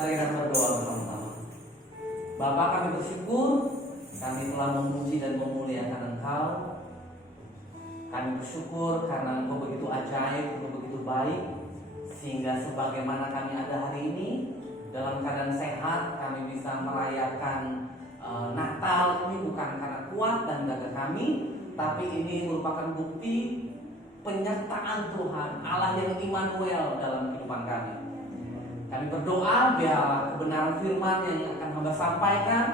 Mari kita berdoa bersama-sama. Bapa, kami bersyukur kami telah memuji dan memuliakan Engkau. Kami bersyukur karena Engkau begitu ajaib, Engkau begitu baik, sehingga sebagaimana kami ada hari ini dalam keadaan sehat, kami bisa merayakan Natal ini bukan karena kuat dan gagah kami, tapi ini merupakan bukti penyertaan Tuhan Allah yang Immanuel dalam kehidupan kami. Kami berdoa biar kebenaran firman yang akan hamba sampaikan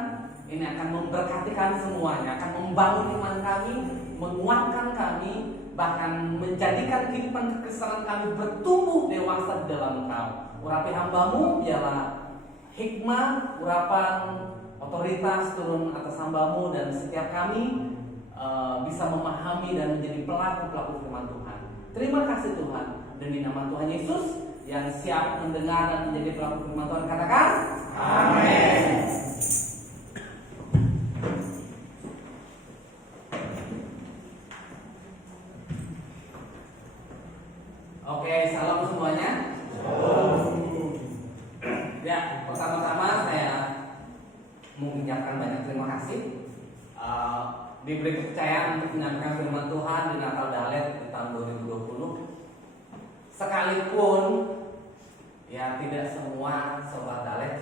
ini akan memberkati kami semuanya, akan membangun iman kami, menguatkan kami, bahkan menjadikan kehidupan kekristenan kami bertumbuh dewasa di dalam Engkau. Urapi hambamu, biarlah hikmah, urapan, otoritas turun atas hambamu dan setiap kami bisa memahami dan menjadi pelaku-pelaku firman Tuhan. Terima kasih Tuhan, demi nama Tuhan Yesus yang siap mendengar dan menjadi pelaku firman Tuhan, katakan amin. Oke, salam semuanya. Ya, pertama-tama saya mengucapkan banyak terima kasih diberi kepercayaan untuk menyampaikan firman Tuhan di Natal Dalet di tahun 2020. Sekalipun ya tidak semua sobat Dalet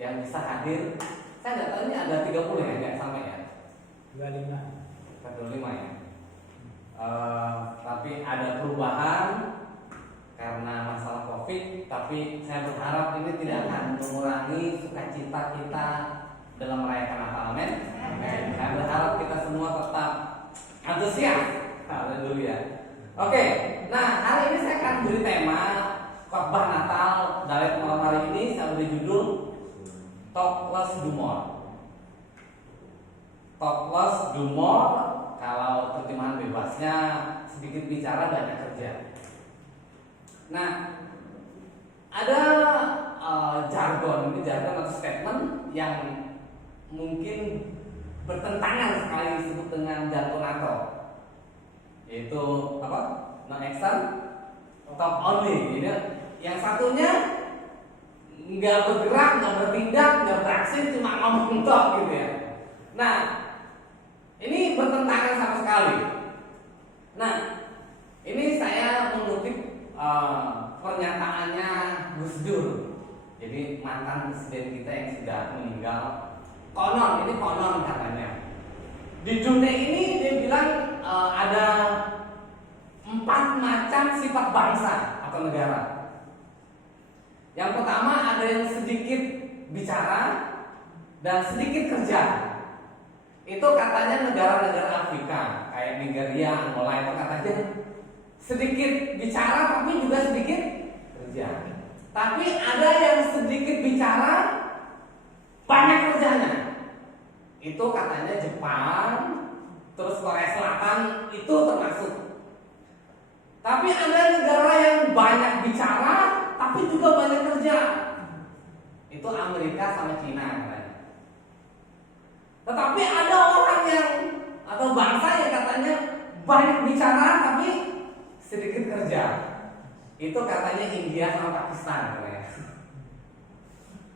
yang bisa hadir. Saya nggak tahu ini ada 30 ya, nggak sampai ya? 25 ya. Tapi ada perubahan karena masalah COVID, tapi saya berharap ini tidak akan mengurangi sukacita kita dalam merayakan Natal. Amin. Saya berharap kita semua tetap antusias. Haleluya. Oke, nah hari ini saya akan beri tema khotbah Natal Dalet malam hari ini. Saya beri judul Talk Less Do More. Talk Less Do More, kalau terjemahan bebasnya sedikit bicara banyak kerja. Nah, ada jargon atau statement yang mungkin bertentangan sekali disebut dengan jargon NATO, yaitu apa? No action, talk only. Ini yang satunya nggak bergerak, nggak bertindak, nggak beraksi, cuma ngomong talk gitu ya. Nah, ini bertentangan sama sekali. Nah, ini saya mengutip pernyataannya Gus Dur, jadi mantan presiden kita yang sudah meninggal. Konon, ini konon katanya. Di dunia ini dia bilang ada 4 macam sifat bangsa atau negara. Yang pertama ada yang sedikit bicara dan sedikit kerja. Itu katanya negara-negara Afrika kayak Nigeria, Angola, itu katanya sedikit bicara tapi juga sedikit kerja. Tapi ada yang sedikit bicara banyak kerjanya. Itu katanya Jepang, terus Korea Selatan itu termasuk. Tapi ada negara yang banyak bicara tapi juga banyak kerja. Itu Amerika sama Cina katanya. Tetapi ada orang yang atau bangsa yang katanya banyak bicara tapi sedikit kerja. Itu katanya India sama Pakistan katanya.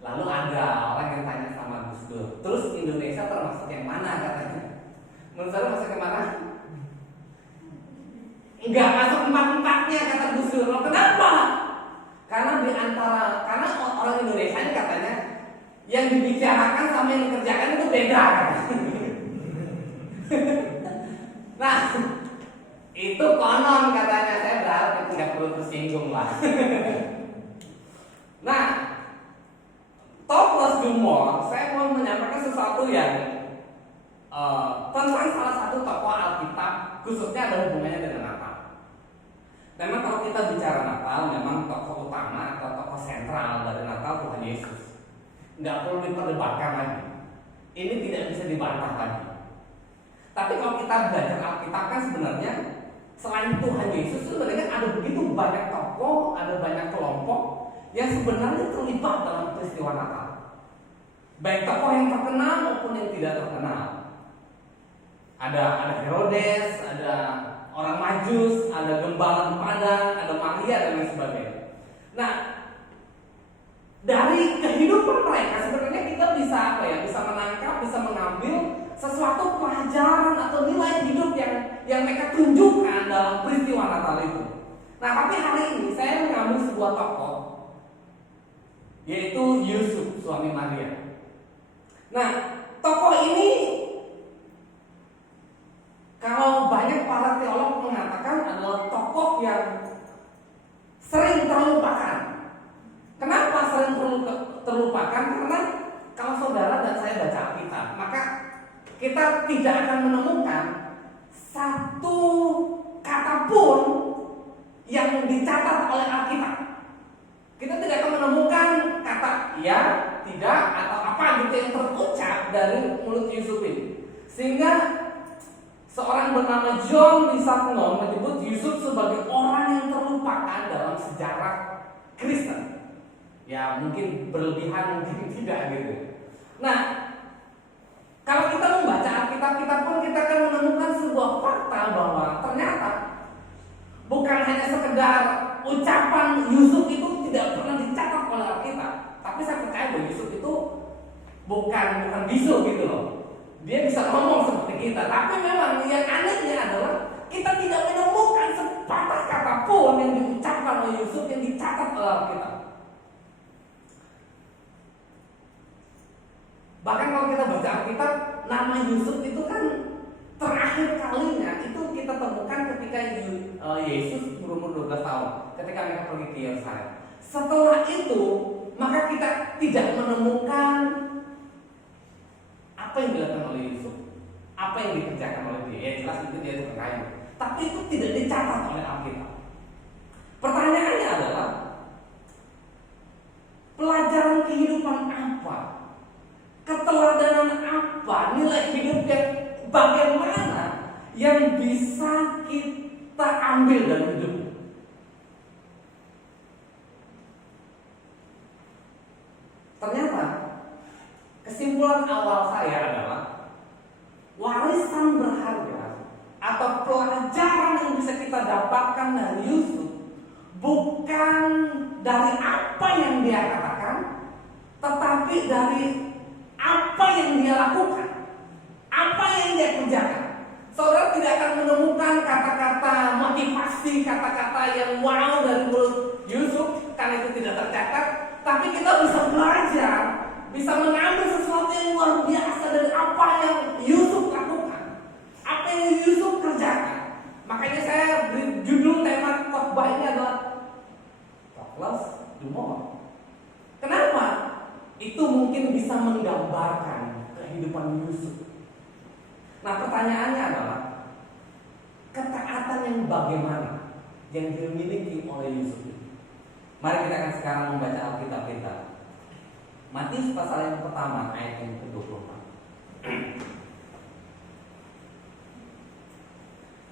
Lalu ada orang yang tanya sama Gus Dur, terus Indonesia termasuk yang mana katanya? Menurut saya masuk yang mana? Enggak masuk 4-4-nya kata Gus Dur. Loh, kenapa? Karena orang Indonesia ini katanya yang dibicarakan sama yang dikerjakan itu beda. Nah, itu konon katanya. Saya berharap itu nggak perlu tersinggung lah. Nah, Talk Less Do More, saya mau menyampaikan sesuatu yang tentang salah satu tokoh Alkitab, khususnya ada hubungannya dengan Natal. Memang kalau kita bicara Natal, memang tokoh utama atau tokoh sentral dari Natal Tuhan Yesus. Nggak perlu diperdebatkan lagi. Ini tidak bisa dibantah lagi. Tapi kalau kita belajar Alkitab kan sebenarnya selain Tuhan Yesus sebenarnya ada begitu banyak tokoh, ada banyak kelompok yang sebenarnya terlibat dalam peristiwa Natal. Baik tokoh yang terkenal maupun yang tidak terkenal. Ada Herodes, ada orang Majus, ada gembala di padang, ada Maria dan lain sebagainya. Nah, dari kehidupan mereka sebenarnya kita bisa bisa menangkap, bisa mengambil sesuatu pelajaran atau nilai hidup yang mereka tunjukkan dalam peristiwa Natal itu. Nah, tapi hari ini saya mengambil sebuah tokoh, yaitu Yusuf, suami Maria. Nah, tokoh ini kalau banyak para teolog mengatakan adalah tokoh yang sering terlupakan. Kenapa sering terlupakan? Karena kalau saudara dan saya baca Alkitab, maka kita tidak akan menemukan satu kata pun yang dicatat oleh Alkitab. Kita tidak akan menemukan kata ya, tidak, atau apa gitu yang terucap dari mulut Yusuf ini. Sehingga seorang bernama John Lisagnon menyebut Yusuf sebagai orang yang terlupakan dalam sejarah Kristen. Ya mungkin berlebihan, mungkin tidak gitu. Nah, kalau kita membaca Alkitab kita pun kita akan menemukan sebuah fakta bahwa ternyata bukan hanya sekedar ucapan Yusuf itu tidak pernah dicatat oleh Alkitab, tapi saya percaya bahwa Yusuf itu bukan bisu gitu loh. Dia bisa ngomong seperti kita, tapi memang yang anehnya adalah kita tidak menemukan sepatah kata pun yang diucapkan oleh Yusuf yang dicatat oleh Alkitab. Bahkan kalau kita baca Alkitab, nama Yusuf itu kan terakhir kalinya itu kita temukan ketika Yesus berumur 12 tahun, ketika mereka pergi ke Yerusalem. Setelah itu, maka kita tidak menemukan apa yang dilakukan oleh Yusuf, apa yang dikerjakan oleh dia. Ya jelas itu dia itu kaya, tapi itu tidak dicatat oleh Alkitab. Pertanyaannya adalah pelajaran kehidupan apa, keteladanan apa, nilai hidup yang bagaimana yang bisa kita ambil dari hidup. Ternyata kesimpulan awal saya adalah warisan berharga atau pelajaran yang bisa kita dapatkan dari Yusuf bukan dari apa yang dia katakan, tetapi dari apa yang dia lakukan, apa yang dia kerjakan. Saudara tidak akan menemukan kata-kata motivasi, kata-kata yang wow dari mulut Yusuf karena itu tidak tercatat. Tapi kita bisa belajar, bisa mengambil sesuatu yang luar biasa dari apa yang Yusuf lakukan, apa yang Yusuf kerjakan. Makanya saya beri judul tema khotbah ini adalah Talk the More. Kenapa? Itu mungkin bisa menggambarkan kehidupan Yusuf. Nah, pertanyaannya adalah ketaatan yang bagaimana yang dimiliki oleh Yusuf. Mari kita akan sekarang membaca Alkitab kita. Matius pasal yang pertama ayat yang ke-24.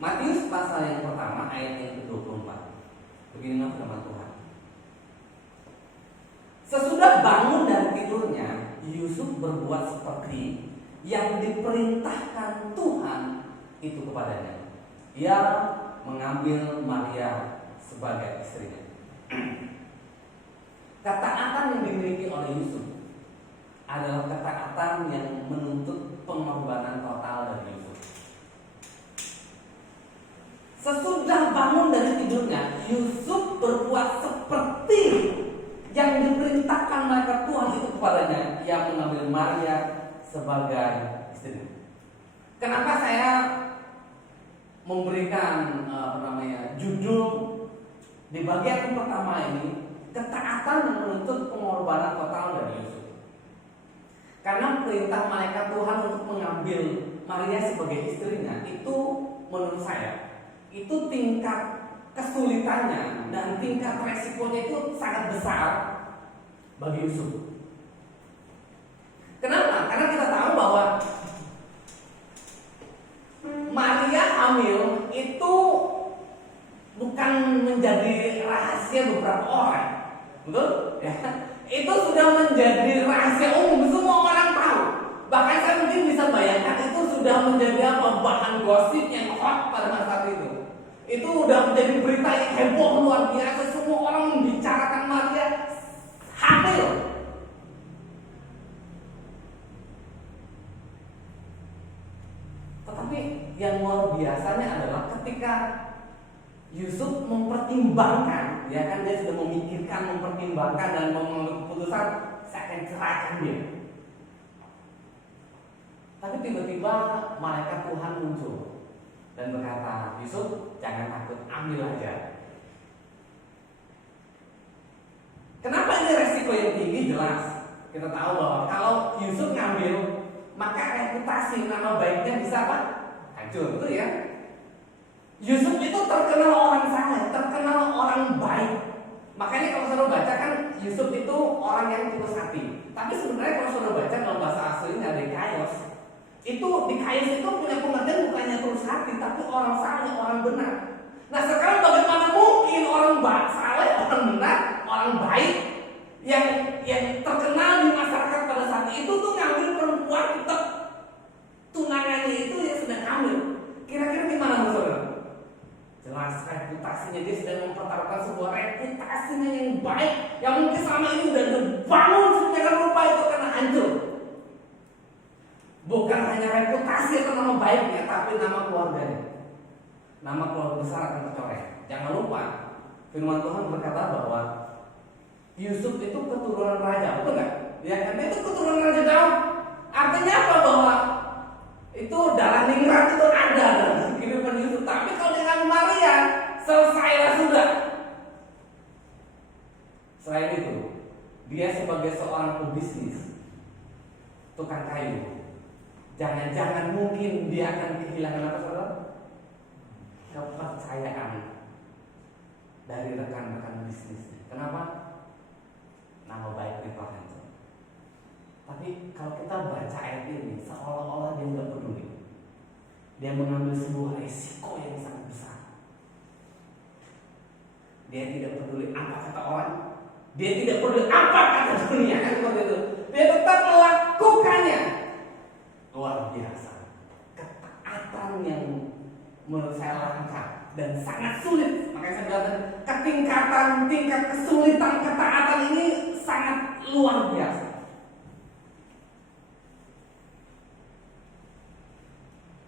Matius pasal yang pertama ayat yang ke-24. Beginilah firman Tuhan. Sesudah bangun dari tidurnya, Yusuf berbuat seperti yang diperintahkan Tuhan itu kepadanya. Ia mengambil Maria sebagai istrinya. Ketaatan yang dimiliki oleh Yusuf adalah ketaatan yang menuntut pengorbanan total dari Yusuf. Sesudah bangun dari tidurnya, Yusuf berbuat seperti yang diperintahkan malaikat Tuhan itu kepadanya. Ia mengambil Maria sebagai istrinya. Kenapa saya memberikan judul di bagian pertama ini, ketaatan yang menuntut pengorbanan total dari Yusuf? Karena perintah malaikat Tuhan untuk mengambil Maria sebagai istrinya itu menurut saya itu tingkat kesulitannya dan tingkat resikonya itu sangat besar bagi Yusuf. Kenapa? Karena kita tahu bahwa Maria hamil itu bukan menjadi rahasia beberapa orang, betul? Ya. Itu sudah menjadi rahasia umum, semua orang tahu. Bahkan saya mungkin bisa bayangkan itu sudah menjadi bahan gosip yang hot pada masa itu. Itu sudah menjadi berita yang heboh luar biasa. Semua orang membicarakan Maria hamil. yang luar biasanya adalah ketika Yusuf mempertimbangkan, ya kan, dia sudah memikirkan, mempertimbangkan dan mengambil keputusan, saya akan ceraikan dia. Tapi tiba-tiba malaikat Tuhan muncul dan berkata, Yusuf, jangan takut, ambil aja. Kenapa ini resiko yang tinggi? Jelas. Kita tahu bahwa kalau Yusuf ngambil, maka reputasi, nama baiknya bisa apa? Hancur, betul ya? Yusuf itu terkenal orang saleh, terkenal orang baik. Makanya kalau saudara baca kan Yusuf itu orang yang tulus hati. Tapi sebenarnya kalau saudara baca dalam bahasa aslinya ada kaios. Itu di kaios itu punya pengertian bukannya tulus hati, tapi orang saleh, orang benar. Nah sekarang bagaimana mungkin orang saleh, orang benar, orang baik yang terkenal di masyarakat pada saat itu tuh ngambil perempuan tetap tunangannya itu yang sedang hamil. Kira-kira gimana saudara? Jelas reputasinya, dia sedang mempertaruhkan sebuah reputasinya yang baik yang mungkin selama ini udah dibangun sedemikian rupa itu karena hancur. Bukan hanya reputasi atau nama baiknya, tapi nama keluarganya, nama keluarga besar akan tercoreng. Jangan lupa firman Tuhan berkata bahwa Yusuf itu keturunan raja, betul nggak? Ya kan, itu keturunan raja Daud. Artinya apa? Bahwa itu darah ningrat itu ada dalam kehidupan Yusuf. Tapi kalau dengan Maria selesailah sudah. Selain itu, dia sebagai seorang pebisnis, tukang kayu, jangan-jangan mungkin dia akan kehilangan apa saudara? Kepercayaan dari rekan-rekan bisnisnya. Kenapa? Nama baiknya terhancur. Tapi kalau kita baca ayat ini, seolah-olah dia nggak peduli. Dia mengambil sebuah risiko yang sangat besar. Dia tidak peduli apa kata orang. Dia tidak peduli apa kata dunia, kan seperti itu. Dia tetap melakukannya. Luar biasa. Ketaatan yang menurut saya langka dan sangat sulit. Makanya saya bilang tingkat kesulitan ketaatan ini sangat luar biasa.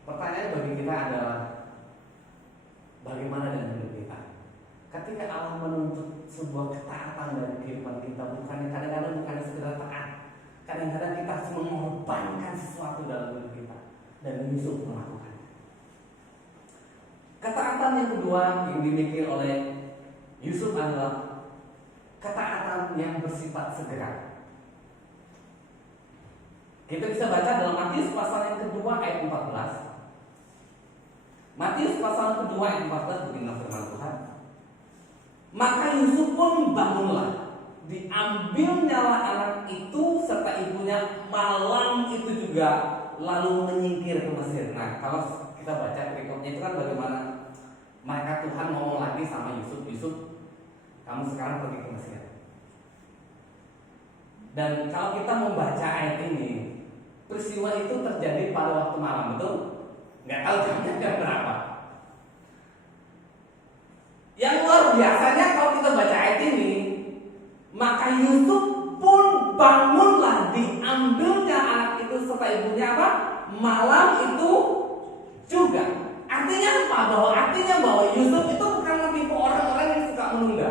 Pertanyaan bagi kita adalah bagaimana dengan hidup kita? Ketika Allah menuntut sebuah ketaatan dari kehidupan kita, kadang-kadang bukan sekedar taat. Kadang-kadang kita harus mengorbankan sesuatu dalam hidup kita. Dan Yusuf melakukannya. Ketaatan yang kedua yang dimiliki oleh Yusuf adalah ketaatan yang bersifat segera. Kita bisa baca dalam Matius pasal yang kedua ayat 14. Matius pasal kedua ayat 14 beginilah firman Tuhan. Maka Yusuf pun bangunlah, diambilnyalah anak itu serta ibunya malam itu juga, lalu menyingkir ke Mesir. Nah, kalau kita baca berikutnya itu kan bagaimana mereka Tuhan ngomong lagi sama Yusuf, Yusuf, kamu sekarang pergi ke Mesir. Dan kalau kita membaca ayat ini, peristiwa itu terjadi pada waktu malam, betul? Nggak tahu jamnya jam berapa. Yang luar biasanya kalau kita baca ayat ini, maka Yusuf pun bangunlah, diambilnya anak itu serta ibunya apa? Malam itu juga. Artinya bahwa Yusuf itu bukan tipe orang-orang yang suka menunda.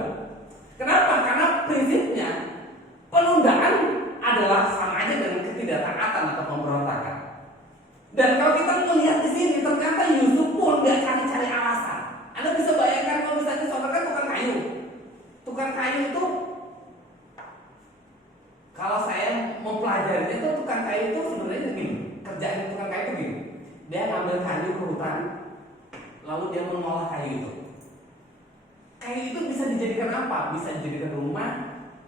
Kenapa? Karena prinsipnya penundaan adalah sama aja dengan ketidaktaatan atau pemberontakan. Dan kalau kita melihat di sini, ternyata Yusuf pun nggak cari-cari alasan. Anda bisa bayangkan kalau misalnya saudara kan tukang kayu. Tukang kayu itu, kalau saya mempelajarinya itu tukang kayu itu sebenarnya begini. Kerjaan tukang kayu itu begini. Dia ngambil kayu ke hutan, lalu dia mengolah kayu itu. Kayu itu bisa dijadikan apa? Bisa dijadikan rumah,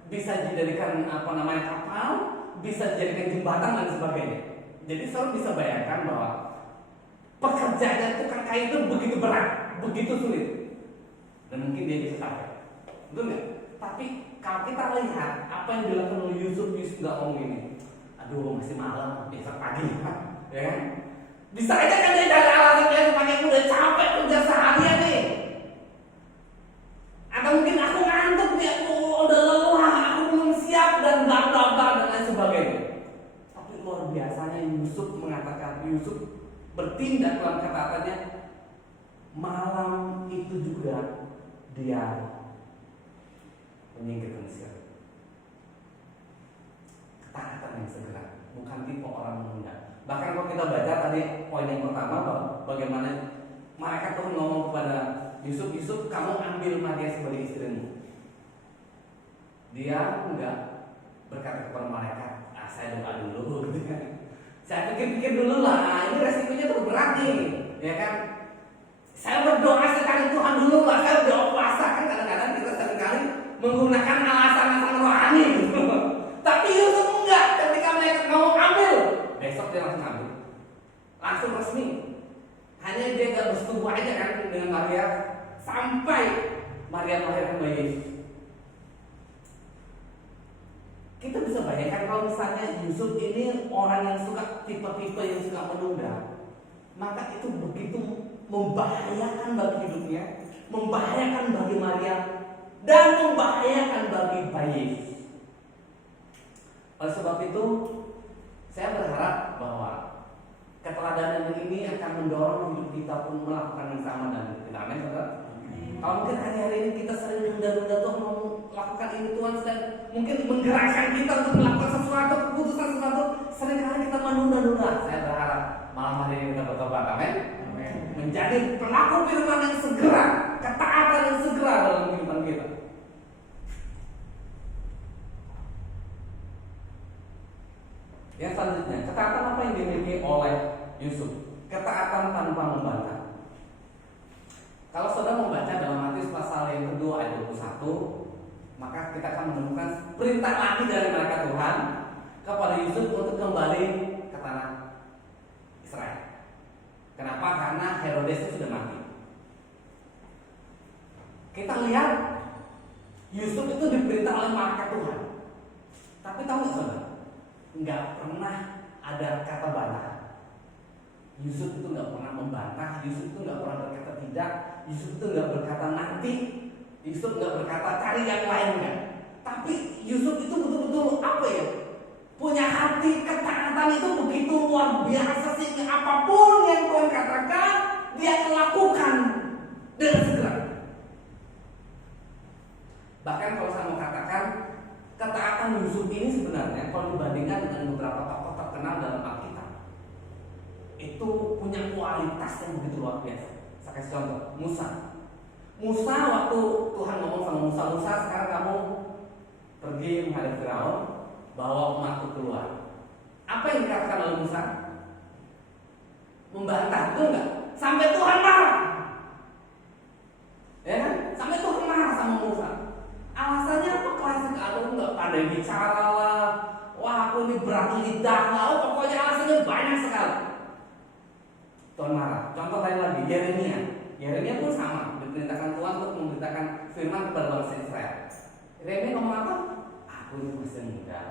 bisa dijadikan kapal, bisa dijadikan jembatan dan sebagainya. Jadi saudara bisa bayangkan bahwa pekerjaan tukang kayu itu begitu berat, begitu sulit, dan mungkin dia bisa capek, betul nggak? Tapi kalau kita lihat apa yang dilakukan oleh Yusuf nggak ngomong ini, aduh masih malam, besok pagi, ya kan? Bisa aja kan dia cari alasan dia supaya aku udah capek kerja seharian nih, atau mungkin aku ngantuk nih, aku udah lelah, aku belum siap dan bla bla bla dan lain sebagainya. Tapi luar biasanya Yusuf mengatakan, Yusuf bertindak dalam ketaatannya, malam itu juga dia menyingkirkan Mesir. Ketaatan yang segera, bukan tipe orang menunda. Bahkan kalau kita baca tadi poin yang pertama, bagaimana malaikat Tuhan ngomong kepada Yusuf, Yusuf, kamu ambil Maria sebagai istrimu. Dia enggak berkata kepada malaikat, saya doa dulu. Saya pikir-pikir dulu lah, ini resikonya tuh berat nih, ya kan? Saya berdoa sekali Tuhan dulu lah, saya berdoa puasa, kan kadang-kadang kita seringkali menggunakan alasan-alasan rohani gitu. Tapi Yusuf enggak, ketika mereka mau ambil, besok dia langsung ambil, langsung resmi. Hanya dia enggak bersetubuh aja kan dengan Maria sampai Maria melahirkan bayi Yesus. Kita bisa bayangkan kalau misalnya Yusuf ini orang yang suka tipe-tipe yang suka menunda, maka itu begitu membahayakan bagi hidupnya, membahayakan bagi Maria, dan membahayakan bagi bayi Yesus. Oleh sebab itu, saya berharap bahwa keteladanan ini akan mendorong hidup kita pun melakukan yang sama dan kita. Amin, saudara. Kalau mungkin hari-hari ini kita sering menunda-nunda Tuhan mau melakukan ini, Tuhan sedang mungkin menggerakkan kita untuk melakukan sesuatu, keputusan sesuatu, seringkali kita menunda-nunda. Saya berharap malam hari ini kita bertobat, amin. Menjadi pelaku firman yang segera, ketaatan yang segera dalam kehidupan kita. Yang selanjutnya, ketaatan apa yang dimiliki oleh Yusuf? Ketaatan tanpa membantah. Kalau saudara membaca dalam Matius pasal yang kedua ayat 21, maka kita akan menemukan perintah lagi dari malaikat Tuhan kepada Yusuf untuk kembali ke tanah Israel. Kenapa? Karena Herodes itu sudah mati. Kita lihat Yusuf itu diperintah oleh malaikat Tuhan. Tapi tahu nggak saudara? Nggak pernah ada kata bantah. Yusuf itu nggak pernah membantah. Yusuf itu nggak pernah berkata tidak. Yusuf itu nggak berkata nanti. Yusuf nggak berkata cari yang lainnya. Tapi Yusuf itu betul-betul apa ya? Punya hati ketaatan itu begitu luar biasa sehingga apapun yang Tuhan katakan dia lakukan dengan segera. Bahkan kalau saya mau katakan ketaatan Yusuf ini sebenarnya kalau dibandingkan dengan beberapa tokoh terkenal dalam Alkitab itu punya kualitas yang begitu luar biasa. Saya kasih contoh, Musa waktu Tuhan ngomong sama Musa, sekarang kamu pergi menghadap Firaun, bawa umatku keluar. Apa yang dikatakan oleh Musa? Membantah, betul nggak? Sampai Tuhan marah, ya kan? Sampai Tuhan marah sama Musa. Alasannya apa? Klasik, aku nggak pandai bicara lah, wah aku ini berat lidah lah, pokoknya alasannya banyak sekali. Tuhan marah. Contoh lain lagi, Yeremia pun sama, diperintahkan Tuhan untuk memberitakan firman kepada bangsa Israel. Yeremia ngomong apa? Aku ini masih muda,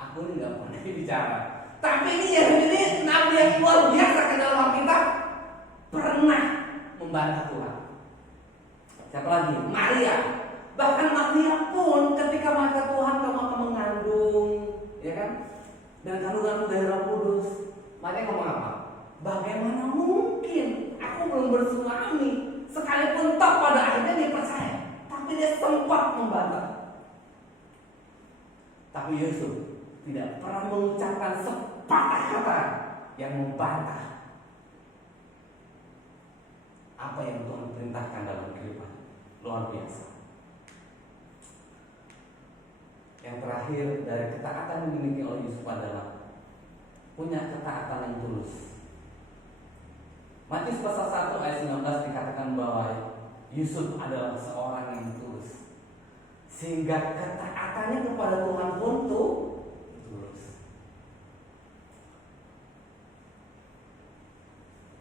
aku ini nggak pandai bicara. Tapi ini Yeremia ini nabi yang luar biasa ke dalam Alkitab, pernah membantah Tuhan. Siapa lagi? Maria. Bahkan Maria pun ketika malaikat Tuhan kamu akan mengandung, ya kan? Dan kandunganmu dari Roh Kudus. Maria ngomong apa? Bagaimana mungkin aku belum bersuami, sekalipun toh pada akhirnya dia percaya, tapi dia sempat membantah. Tapi Yusuf tidak pernah mengucapkan sepatah kata yang membantah apa yang Tuhan perintahkan dalam kehidupan. Luar biasa. Yang terakhir dari ketaatan yang dimiliki oleh Yusuf adalah punya ketaatan yang tulus. Matius pasal 1 ayat 19 dikatakan bahwa Yusuf adalah seorang yang tulus, sehingga ketaatannya kepada Tuhan pun tulus.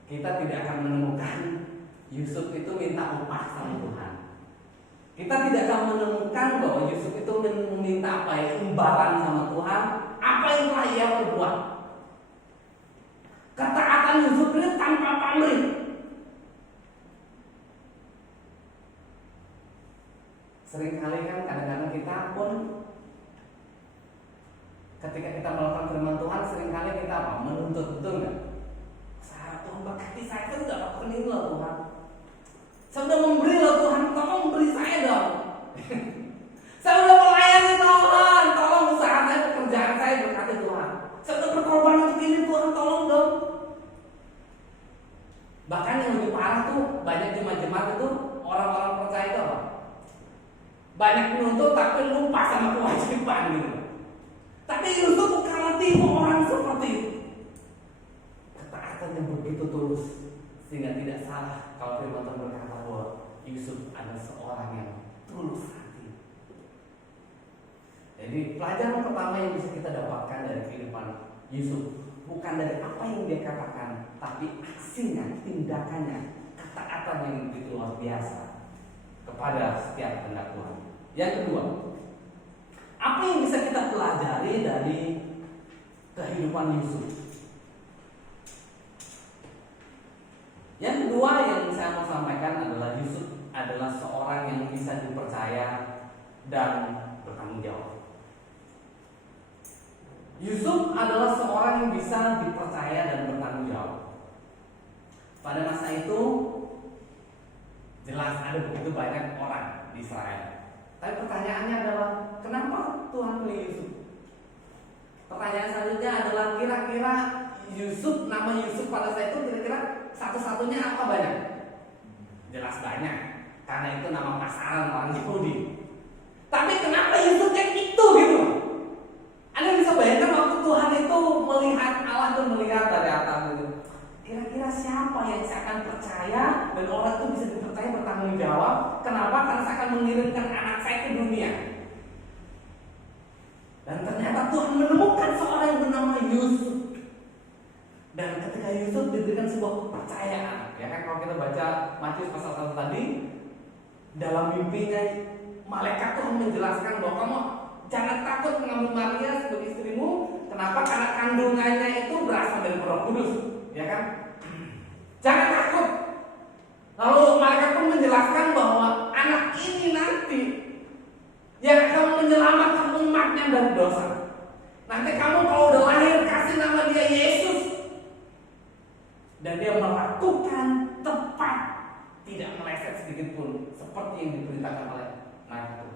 Kita tidak akan menemukan Yusuf itu minta upah sama Tuhan. Kita tidak akan menemukan bahwa Yusuf itu meminta apa ya, imbalan sama Tuhan, apa yang telah ia perbuat. Ketaatan Yusuf ini tanpa pamrih. Seringkali kan kadang-kadang kita pun ketika kita melakukan firman Tuhan, seringkali kita apa? Menuntut, betul nggak? Saya Tuhan berkati saya sudah lakukan ini loh Tuhan. Saya sudah memberi loh Tuhan, tolong beri saya dong. Saya sudah melayani Tuhan, tolong usaha saya, pekerjaan saya berkati Tuhan. Saya sudah berkorban untuk ini Tuhan, tolong dong. Bahkan yang lebih parah tuh banyak jemaat-jemaat itu orang-orang percaya itu apa? Banyak menuntut tapi lupa sama kewajiban gitu. Tapi Yusuf bukanlah tipe orang seperti itu. Ketaatan yang begitu tulus sehingga tidak salah kalau firman Tuhan berkata bahwa Yusuf adalah seorang yang tulus hati. Jadi pelajaran pertama yang bisa kita dapatkan dari kehidupan Yusuf bukan dari apa yang dia katakan, tapi aksinya, tindakannya, ketaatan yang begitu luar biasa kepada setiap kehendak Tuhan. Yang kedua, apa yang bisa kita pelajari dari kehidupan Yusuf? Yang kedua yang saya mau sampaikan adalah Yusuf adalah seorang yang bisa dipercaya dan bertanggung jawab. Yusuf adalah seorang yang bisa dipercaya dan bertanggung jawab. Pada masa itu jelas ada begitu banyak orang di Israel. Tapi pertanyaannya adalah kenapa Tuhan pilih Yusuf? Pertanyaan selanjutnya adalah kira-kira Yusuf, nama Yusuf pada saat itu kira-kira satu-satunya apa banyak? Jelas banyak, karena itu nama pasaran orang Yahudi. Tapi kenapa Yusuf yang itu gitu? Anda bisa bayangkan waktu Tuhan itu melihat Allah itu melihat dari atas itu. Kira-kira siapa yang saya akan percaya dan orang itu bisa dipercaya bertanggung jawab? Kenapa? Karena saya akan mengirimkan anak saya ke dunia. Dan ternyata Tuhan menemukan seorang yang bernama Yusuf. Dan ketika Yusuf diberikan sebuah kepercayaan, ya kan kalau kita baca Matius pasal 1 tadi, dalam mimpinya malaikat Tuhan menjelaskan bahwa kamu jangan takut mengambil Maria sebagai istrimu. Kenapa? Karena kandungannya itu berasal dari Roh Kudus, ya kan? Jangan takut. Lalu malaikat pun menjelaskan bahwa anak ini nanti yang akan menyelamatkan umatnya dari dosa. Nanti kamu kalau udah lahir kasih nama dia Yesus. Dan dia melakukan tepat, tidak meleset sedikit pun, seperti yang diperintahkan oleh malaikat.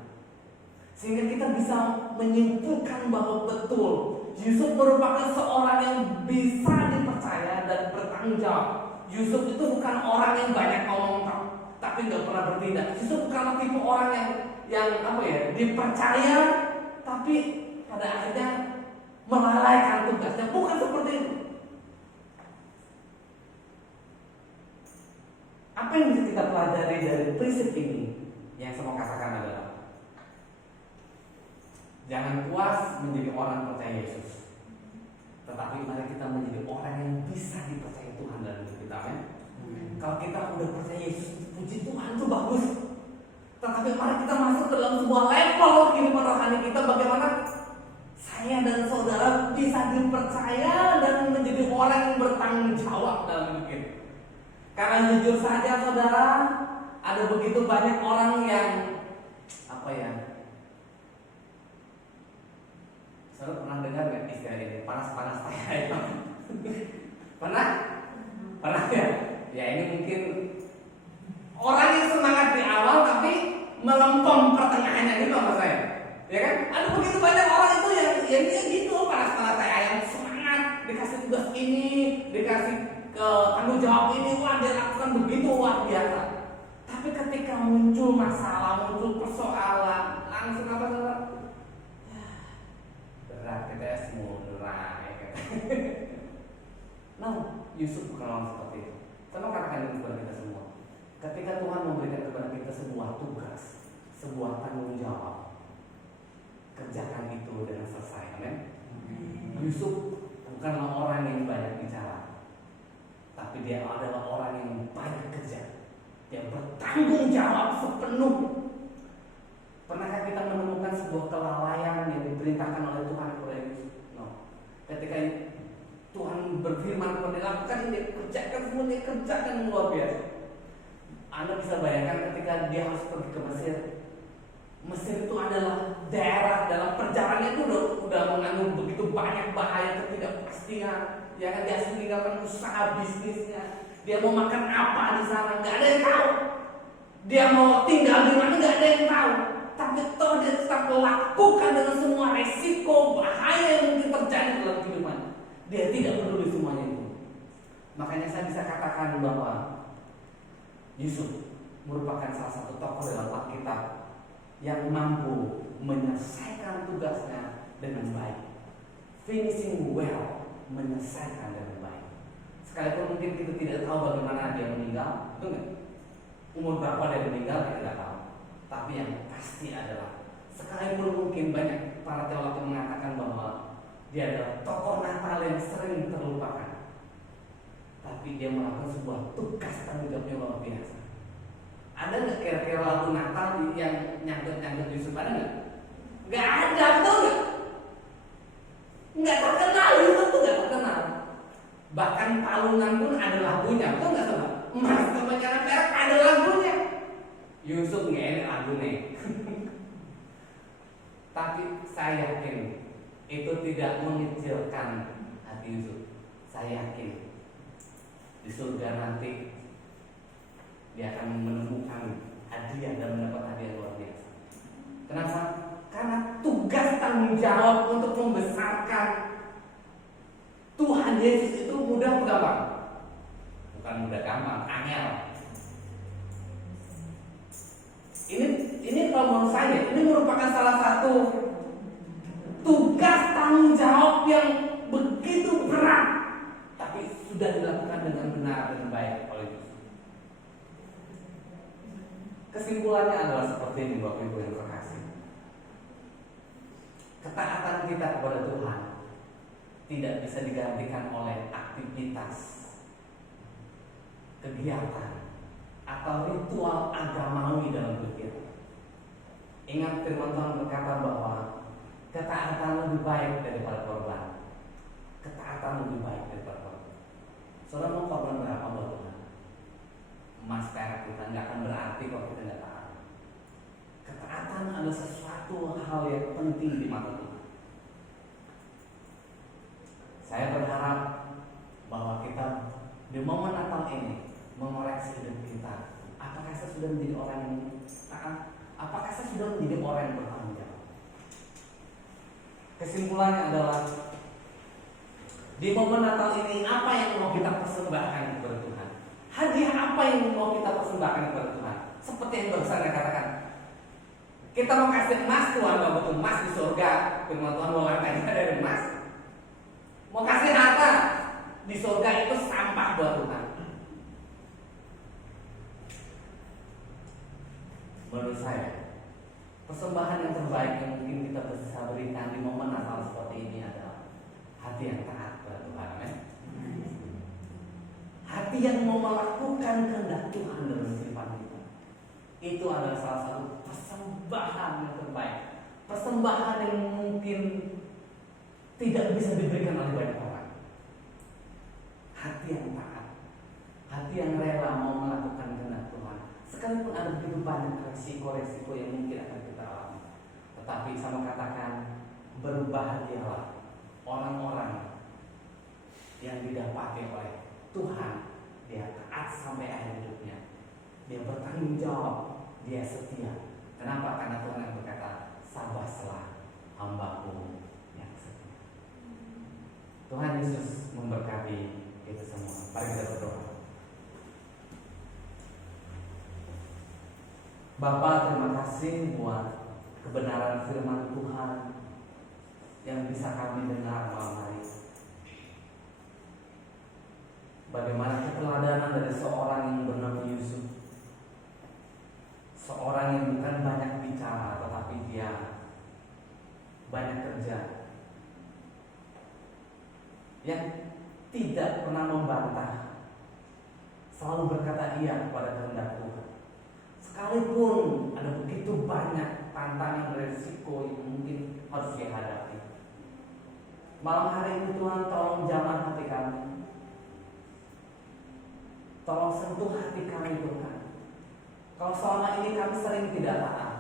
Sehingga kita bisa menyimpulkan bahwa betul Yusuf merupakan seorang yang bisa dipercaya dan bertanggung jawab. Yusuf itu bukan orang yang banyak ngomong tapi nggak pernah bertindak. Yusuf bukanlah tipe orang yang apa ya, dipercaya tapi pada akhirnya melalaikan tugasnya. Bukan seperti itu. Apa yang bisa kita pelajari dari prinsip ini? Yang saya mau katakan adalah jangan puas menjadi orang percaya Yesus, tetapi mari kita menjadi orang yang bisa dipercaya Tuhan dalam hidup kita, kan? Kalau kita udah percaya Yesus, puji Tuhan itu bagus. Tetapi mari kita masuk ke dalam sebuah level kehidupan rohani kita, bagaimana saya dan saudara bisa dipercaya dan menjadi orang yang bertanggung jawab dalam hidup kita. Karena jujur saja saudara, ada begitu banyak orang yang apa ya? Saudara pernah dengar nggak istilah ini? Panas-panas saya. Pernah? Pernah ya? Ya ini mungkin orang yang semangat di awal tapi melempem pertengahannya gitu maksud saya. Ya kan? Ada begitu banyak orang itu yang dia gitu panas-panas saya, yang semangat dikasih tugas ini, dikasih tanggung jawab ini, wah dia lakukan begitu luar biasa. Tapi ketika muncul masalah, muncul persoalan, langsung apa saudara? Berat kita semua berat. Nah, Yusuf bukan orang seperti itu. Saya mau katakan ini kepada kita semua. Ketika Tuhan memberikan kepada kita sebuah tugas, sebuah tanggung jawab, kerjakan itu dengan selesai, amin. Yusuf bukanlah orang yang banyak bicara, tapi dia adalah orang yang banyak kerja, yang bertanggung jawab sepenuh. Pernahkah kita menemukan sebuah kelalaian yang diperintahkan oleh Tuhan kepada Yusuf? No. Ketika Tuhan berfirman kepada dia, lakukan ini, kerjakan semua, dia kerjakan luar biasa. Anda bisa bayangkan ketika dia harus pergi ke Mesir. Mesir itu adalah daerah dalam perjalanan itu sudah mengandung begitu banyak bahaya ketidakpastian. Ya kan, dia harus meninggalkan usaha bisnisnya. Dia mau makan apa di sana, nggak ada yang tahu. Dia mau tinggal di mana, nggak ada yang tahu. Tapi toh dia tetap melakukan dengan semua resiko bahaya yang mungkin terjadi dalam kehidupannya. Dia tidak peduli semuanya itu. Makanya saya bisa katakan bahwa Yusuf merupakan salah satu tokoh dalam Alkitab yang mampu menyelesaikan tugasnya dengan baik. Finishing well, menyelesaikan dengan baik. Sekalipun mungkin kita tidak tahu bagaimana dia meninggal, betul nggak? Umur berapa dia meninggal kita tidak tahu. Tapi yang pasti adalah, sekalipun mungkin banyak para teolog yang mengatakan bahwa dia adalah tokoh Natal yang sering terlupakan, tapi dia melakukan sebuah tugas tanggung jawab yang luar biasa. Ada nggak kira-kira lagu Natal yang nyangkut Yusuf? Ada nggak? Nggak ada, betul nggak? Nggak terkenal, Yusuf tuh nggak terkenal. Bahkan Talunan pun ada lagunya, betul nggak sobat? Emas kebanyakan perak ada lagunya. Yusuf nggak enak lagunya. Tapi saya yakin itu tidak mengecilkan hati Yusuf. Saya yakin di surga nanti dia akan menemukan hadiah dan mendapat hadiah luar biasa. Kenapa? Karena tugas tanggung jawab untuk membesarkan Tuhan Yesus itu mudah gampang. Bukan mudah gampang, angel. Ini kalau menurut saya, ini merupakan salah satu tugas tanggung jawab yang begitu berat, tapi sudah dilakukan dengan benar dan baik oleh Yesus. Kesimpulannya adalah seperti ini, Bapak Ibu yang terkasih. Ketaatan kita kepada Tuhan tidak bisa digantikan oleh aktivitas, kegiatan, atau ritual agamawi dalam hidup kita. Ingat firman Tuhan berkata bahwa ketaatan lebih baik daripada korban. Ketaatan lebih baik daripada korban. Saudara mau korban berapa buat Tuhan? Emas perak kita nggak akan berarti kalau kita nggak taat. Ketaatan adalah sesuatu hal yang penting di mata Tuhan. Saya berharap bahwa kita di momen Natal ini mengoreksi hidup kita. Apakah saya sudah menjadi orang yang taat? Apakah saya sudah menjadi orang yang bertanggung jawab? Kesimpulannya adalah di momen Natal ini apa yang mau kita persembahkan kepada Tuhan? Hadiah apa yang mau kita persembahkan kepada Tuhan? Seperti yang barusan saya katakan, kita mau kasih emas, Tuhan mau butuh emas di surga. Firman Tuhan mau hartanya dari emas. Mau kasih harta di surga itu sampah buat Tuhan. Menurut saya, persembahan yang terbaik yang mungkin kita bisa berikan di momen Natal seperti ini adalah hati yang taat kepada Tuhan. Amin. Hati yang mau melakukan kehendak Tuhan dalam kehidupan kita. Itu adalah salah satu persembahan yang terbaik. Persembahan yang mungkin tidak bisa diberikan oleh banyak orang. Hati yang taat, hati yang rela mau melakukan kehendak Tuhan. Sekalipun ada begitu banyak resiko-resiko yang mungkin akan kita alami, tetapi sama katakan, berbahagialah orang-orang yang didapati oleh Tuhan. Dia taat sampai akhir hidupnya. Dia bertanggung jawab. Dia setia. Kenapa? Karena Tuhan yang berkata, sabaslah hamba-Ku yang setia. Tuhan Yesus memberkati kita semua. Mari kita berdoa. Bapa, terima kasih buat kebenaran firman Tuhan yang bisa kami dengar malam hari. Bagaimana keteladanan dari seorang yang bernama Yusuf, seorang yang bukan banyak bicara tetapi dia banyak kerja, yang tidak pernah membantah, selalu berkata iya kepada kehendak Tuhan. Sekalipun ada begitu banyak tantangan dan risiko yang mungkin harus dihadapi, malam hari ini Tuhan tolong jamah hati kami. Tolong sentuh hati kami Tuhan. Kalau selama ini kami sering tidak taat,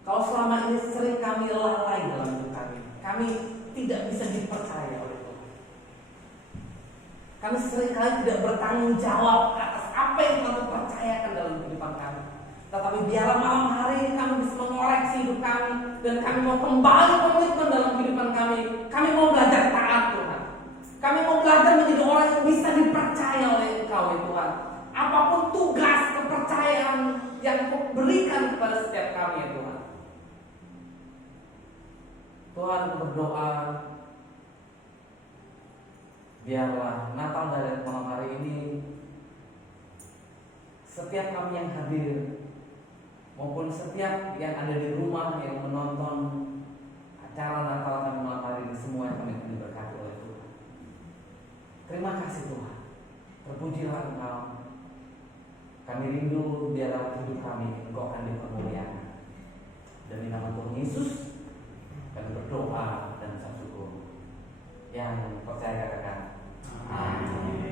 kalau selama ini sering kami lalai dalam hidup kami, kami tidak bisa dipercaya oleh Tuhan. Kami seringkali tidak bertanggung jawab atas apa yang Tuhan percayakan dalam kehidupan kami. Tetapi biarlah malam hari ini kami bisa mengoreksi hidup kami, dan kami mau kembali komitmen dalam kehidupan kami. Kami mau belajar taat Tuhan. Kami mau belajar menjadi orang yang bisa dipercaya oleh Engkau ya Tuhan. Apapun tugas kepercayaan yang Kau berikan kepada setiap kami ya Tuhan. Tuhan, aku berdoa, biarlah Natal dari malam hari ini, setiap kami yang hadir maupun setiap yang ada di rumah yang menonton acara Natal kami malam hari ini, semua yang kami diberkati oleh Tuhan. Terima kasih Tuhan. Terpujilah Engkau. Kami rindu biarlah hidup kami Engkau akan dipermuliakan. Demi nama Tuhan Yesus kami berdoa dan syukur. Yang percaya katakan